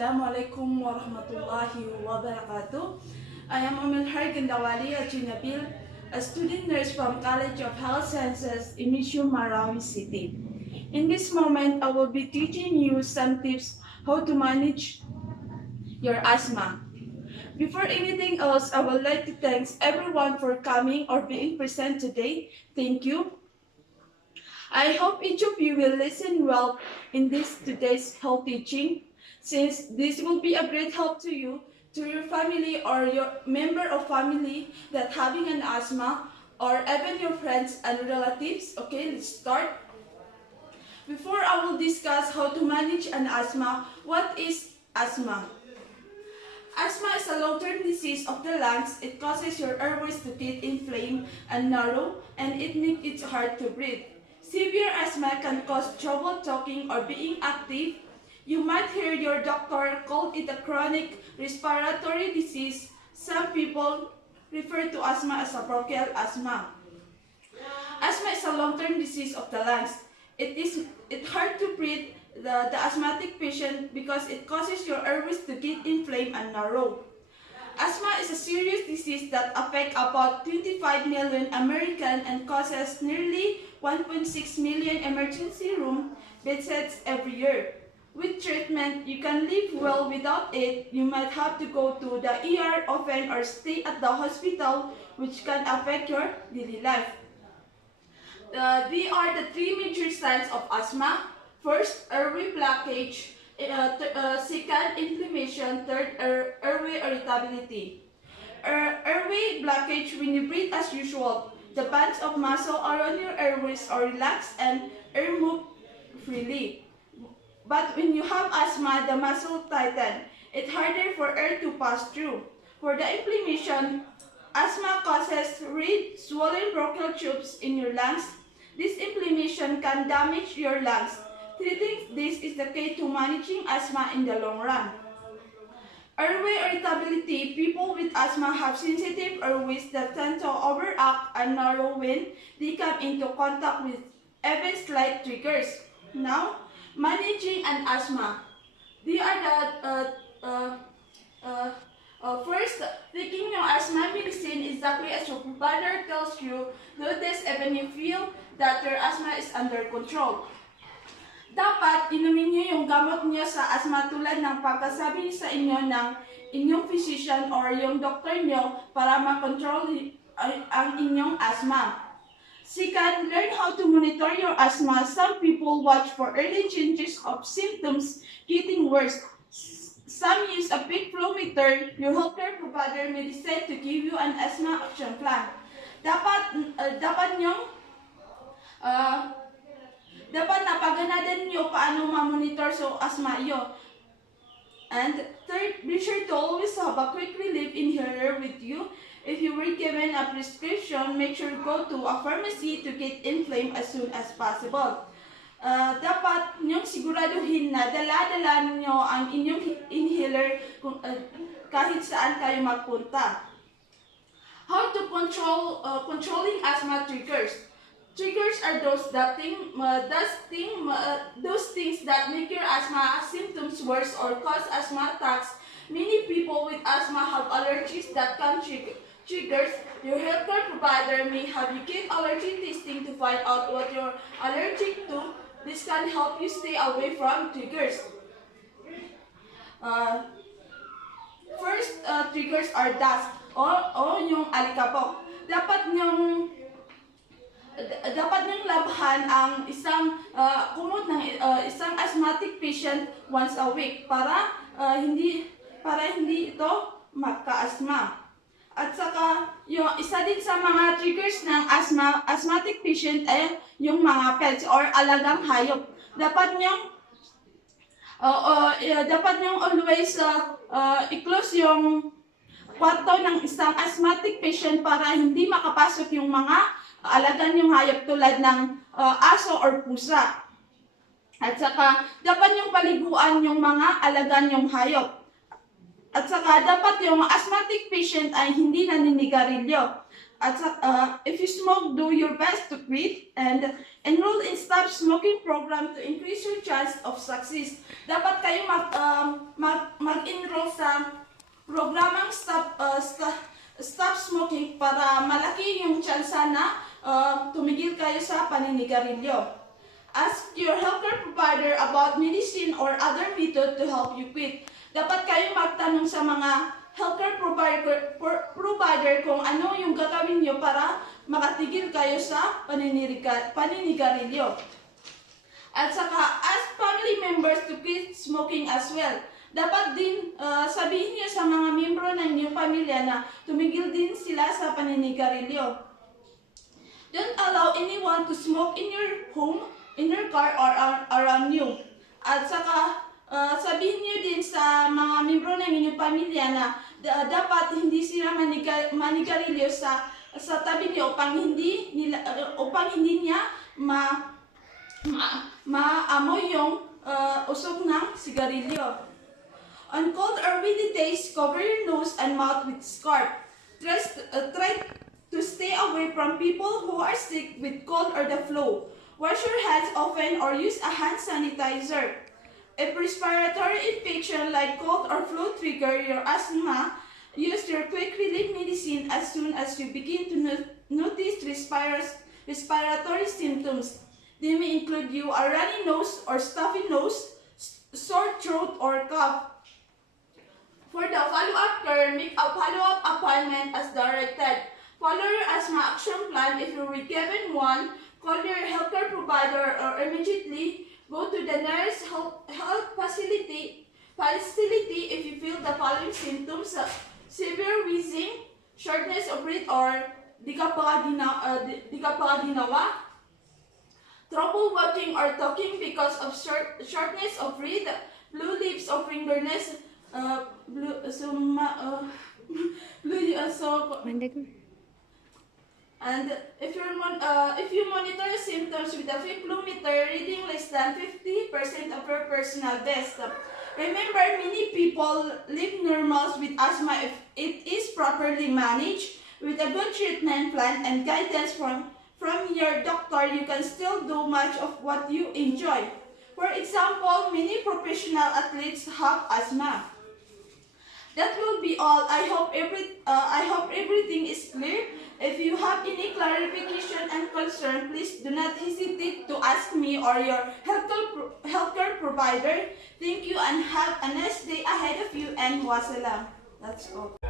Assalamualaikum warahmatullahi wabarakatuh. I am Umilhar Gandawali Ajinabil, a student nurse from College of Health Sciences in Mission Marawi City. In this moment, I will be teaching you some tips how to manage your asthma. Before anything else, I would like to thank everyone for coming or being present today. Thank you. I hope each of you will listen well in this today's health teaching, since this will be a great help to you, to your family or your member of family that having an asthma, or even your friends and relatives. Okay, let's start. Before I will discuss how to manage an asthma, what is asthma? Asthma is a long-term disease of the lungs. It causes your airways to get inflamed and narrow, and it makes it hard to breathe. Severe asthma can cause trouble talking or being active. You might hear your doctor call it a chronic respiratory disease. Some people refer to asthma as a bronchial asthma. Asthma is a long-term disease of the lungs. It's hard to breathe the asthmatic patient because it causes your airways to get inflamed and narrow. Asthma is a serious disease that affects about 25 million Americans and causes nearly 1.6 million emergency room visits every year. With treatment, you can live well without it. You might have to go to the ER often or stay at the hospital, which can affect your daily life. These are the three major signs of asthma. First, airway blockage. Second, inflammation. Third, airway irritability. Airway blockage: when you breathe as usual, the bands of muscle around your airways are relaxed and air moves freely. But when you have asthma, the muscle tighten. It's harder for air to pass through. For the inflammation, asthma causes red, swollen bronchial tubes in your lungs. This inflammation can damage your lungs. Treating this is the key to managing asthma in the long run. Airway irritability: people with asthma have sensitive airways that tend to overact and narrow when they come into contact with even slight triggers. Now, managing an asthma. They are first, taking your asthma medicine exactly as your provider tells you. Do this even you feel that your asthma is under control. Dapat inumin niyo yung gamot niyo sa asthma tulad ng pagkasabi sa inyo ng inyong physician or yung doktor niyo para makontrol ang inyong asthma. Second, learn how to monitor your asthma. Some people watch for early changes of symptoms getting worse. Some use a peak flow meter. Your healthcare provider may decide to give you an asthma action plan. Dapat napaganadan niyo paano ma-monitor so asthma iyo. And third, be sure to always have a quick relief inhaler with you. If you were given a prescription, make sure to go to a pharmacy to get inflamed as soon as possible. Dapat niyong siguraduhin na dala-dala niyo ang inyong inhaler kahit saan kayo magpunta. How to controlling asthma triggers. Triggers are those things that make your asthma symptoms worse or cause asthma attacks. Many people with asthma have allergies that can triggers. Your healthcare provider may have you get allergy testing to find out what you're allergic to. This can help you stay away from triggers. First, triggers are dust o yung alikabok. Dapat niyong labhan ang isang kumot ng isang asthmatic patient once a week para hindi ito magka-asthma. At saka yung isa din sa mga triggers ng asthmatic patient ay yung mga pets or alagang hayop. Dapat niyong always i-close yung kwarto ng isang asthmatic patient para hindi makapasok yung mga alagan yung hayop tulad ng aso or pusa. At saka, dapat yung paliguan yung mga alagan yung hayop. At saka, dapat yung asthmatic patient ay hindi naninigarilyo. At saka, if you smoke, do your best to quit and enroll in stop smoking program to increase your chance of success. Dapat kayo mag-enroll sa programang stop smoking para malaki yung tsansa na tumigil kayo sa paninigarilyo. Ask your healthcare provider about medicine or other method to help you quit. Dapat kayo magtanong sa mga healthcare provider kung ano yung gagawin nyo para makatigil kayo sa paninigarilyo. At saka, ask family members to quit smoking as well. Dapat din sabihin niyo sa mga miyembro ng inyong pamilya na tumigil din sila sa paninigarilyo. Don't allow anyone to smoke in your home, in your car, or around you. At saka, sabihin niyo din sa mga miyembro ng inyong pamilya na dapat hindi sila manigarilyo sa tabi niyo upang hindi niya maamoy yung usok ng sigarilyo. On cold or windy days, cover your nose and mouth with scarf. Try to stay away from people who are sick with cold or the flu. Wash your hands often or use a hand sanitizer. If respiratory infection like cold or flu trigger your asthma, use your quick relief medicine as soon as you begin to notice respiratory symptoms. They may include a runny nose or stuffy nose, sore throat or cough. For the follow-up care, make a follow-up appointment as directed. Follow your asthma action plan if you were given one. Call your healthcare provider or immediately go to the nearest health facility if you feel the following symptoms: severe wheezing, shortness of breath or di ka paginawa, trouble walking or talking because of shortness of breath, blue lips or fingerness, and if you monitor symptoms with a flumeter reading less than 50% of your personal best. Remember, many people live normal with asthma if it is properly managed. With a good treatment plan and guidance from your doctor, you can still do much of what you enjoy. For example, many professional athletes have asthma. That will be all. I hope everything is clear. If you have any clarification and concern, please do not hesitate to ask me or your healthcare provider. Thank you and have a nice day ahead of you, and wassalam. That's all.